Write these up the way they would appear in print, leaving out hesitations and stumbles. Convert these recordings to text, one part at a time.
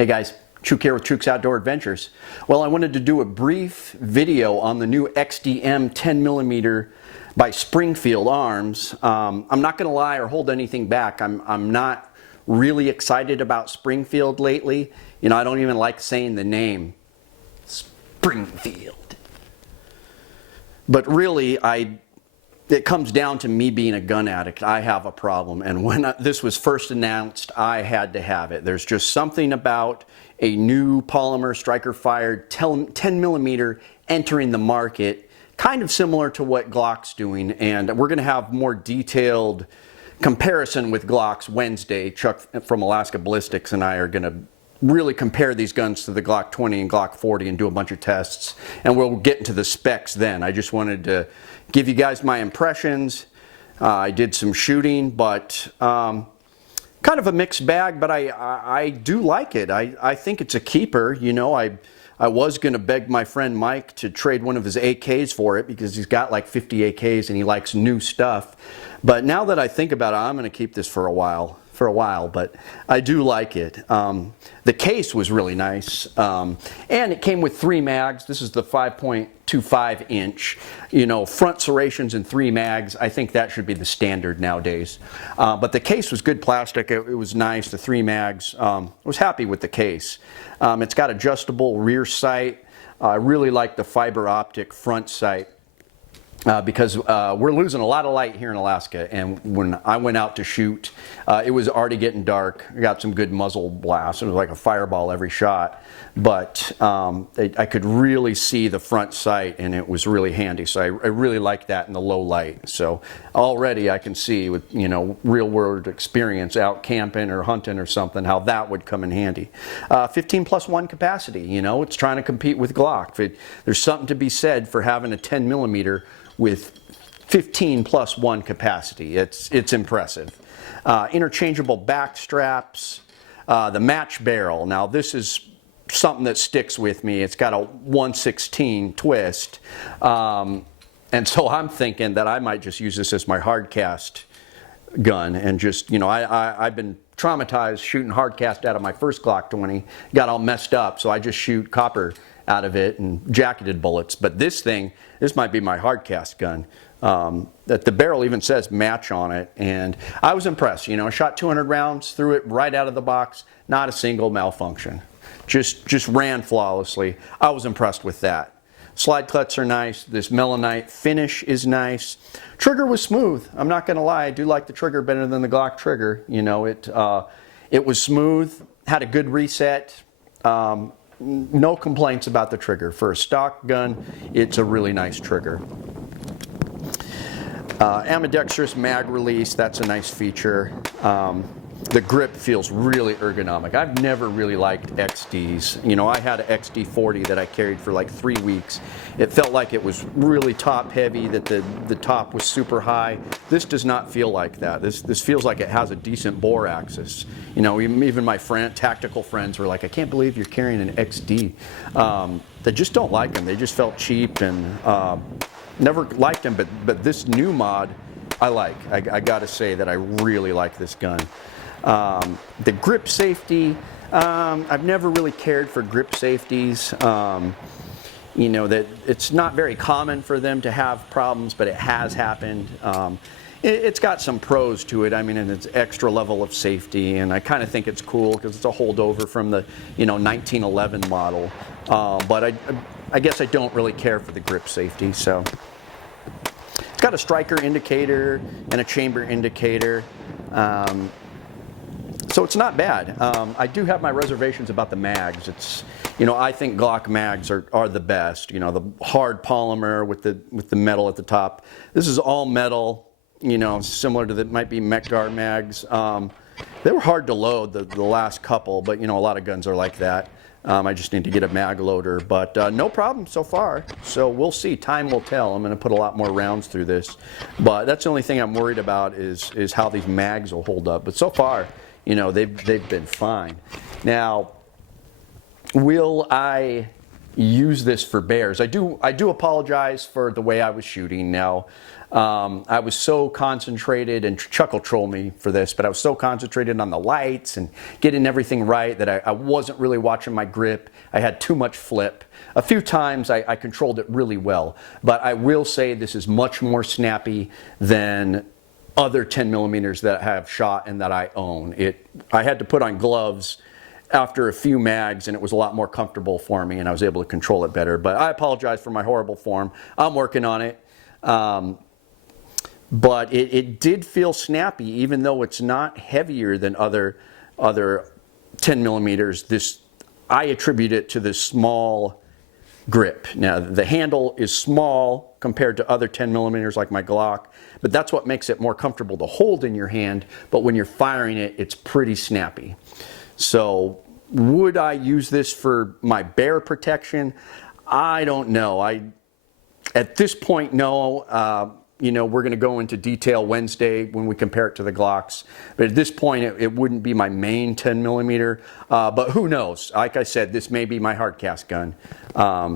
Hey guys, Chuke here with Chuke's Outdoor Adventures. Well, I wanted to do a brief video on the new XDM 10mm by Springfield Arms. I'm not going to lie or hold anything back. I'm not really excited about Springfield lately. You know, I don't even like saying the name Springfield. But really, it comes down to me being a gun addict. I have a problem, and when this was first announced, I had to have it. There's just something about a new polymer striker-fired 10mm entering the market, kind of similar to what Glock's doing, and we're going to have more detailed comparison with Glock's Wednesday. Chuck from Alaskan Ballistics and I are going to really compare these guns to the Glock 20 and Glock 40 and do a bunch of tests, and we'll get into the specs then. I just wanted to give you guys my impressions. I did some shooting, but kind of a mixed bag, but I do like it. I think it's a keeper. You know, I was going to beg my friend Mike to trade one of his AKs for it because he's got like 50 AKs and he likes new stuff. But now that I think about it, I'm going to keep this for a while, but I do like it. The case was really nice, and it came with 3 mags. This is the 5.25 inch, you know, front serrations and 3 mags. I think that should be the standard nowadays. But the case was good plastic. It was nice, the 3 mags. I was happy with the case. It's got adjustable rear sight. I really like the fiber optic front sight. Because we're losing a lot of light here in Alaska, and when I went out to shoot, it was already getting dark. I got some good muzzle blasts. It was like a fireball every shot, but I could really see the front sight, and it was really handy. So I really like that in the low light. So already I can see with, you know, real world experience out camping or hunting or something, how that would come in handy. 15+1 capacity, you know, it's trying to compete with Glock. There's something to be said for having a 10mm with 15+1 capacity. It's impressive. Interchangeable back straps, the match barrel. Now this is something that sticks with me. It's got a 1/16 twist, and so I'm thinking that I might just use this as my hard cast gun, and just, you know, I've been traumatized shooting hard cast out of my first Glock 20, got all messed up, so I just shoot copper out of it and jacketed bullets. But this might be my hard cast gun. That the barrel even says match on it, and I was impressed. You know, I shot 200 rounds through it right out of the box, not a single malfunction. Just ran flawlessly. I was impressed with that. Slide cuts are nice. This melanite finish is nice. Trigger was smooth. I'm not going to lie. I do like the trigger better than the Glock trigger. You know, it was smooth, had a good reset. No complaints about the trigger. For a stock gun, it's a really nice trigger. Ambidextrous mag release, that's a nice feature. The grip feels really ergonomic. I've never really liked XDs. You know, I had an XD 40 that I carried for like 3 weeks. It felt like it was really top heavy, that the top was super high. This does not feel like that. This feels like it has a decent bore axis. You know, even my tactical friends were like, I can't believe you're carrying an XD. They just don't like them. They just felt cheap, and never liked them, but this new mod I like. I gotta say that I really like this gun. The grip safety, I've never really cared for grip safeties. You know, that it's not very common for them to have problems, but it has happened. It's got some pros to it. I mean, and it's extra level of safety, and I kind of think it's cool because it's a holdover from the, you know, 1911 model. But I guess I don't really care for the grip safety. So it's got a striker indicator and a chamber indicator. So it's not bad. I do have my reservations about the mags. It's, you know, I think Glock mags are the best. You know, the hard polymer with the metal at the top. This is all metal. You know, similar to might be Mech-Gar mags. They were hard to load the last couple, but you know, a lot of guns are like that. I just need to get a mag loader, but no problem so far. So we'll see. Time will tell. I'm going to put a lot more rounds through this, but that's the only thing I'm worried about is how these mags will hold up. But so far, you know, they've been fine. Now, will I use this for bears. I do apologize for the way I was shooting now. I was so concentrated, and Chuck will troll me for this, but I was so concentrated on the lights and getting everything right that I wasn't really watching my grip. I had too much flip. A few times I controlled it really well, but I will say this is much more snappy than other 10 millimeters that I have shot and that I own. I had to put on gloves after a few mags, and it was a lot more comfortable for me, and I was able to control it better. But I apologize for my horrible form. I'm working on it. But it did feel snappy, even though it's not heavier than other 10 millimeters. I attribute it to this small grip. Now, the handle is small compared to other 10 millimeters like my Glock, but that's what makes it more comfortable to hold in your hand. But when you're firing it, it's pretty snappy. So would I use this for my bear protection? I don't know. At this point, no. You know, we're going to go into detail Wednesday when we compare it to the Glocks. But at this point, it wouldn't be my main 10 millimeter. But who knows? Like I said, this may be my hardcast gun.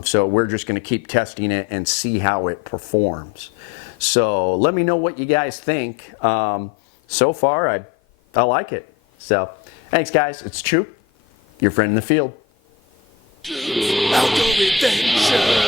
So we're just going to keep testing it and see how it performs. So let me know what you guys think. So far, I like it. So thanks, guys. It's Chuke, your friend in the field. Outdoor adventure.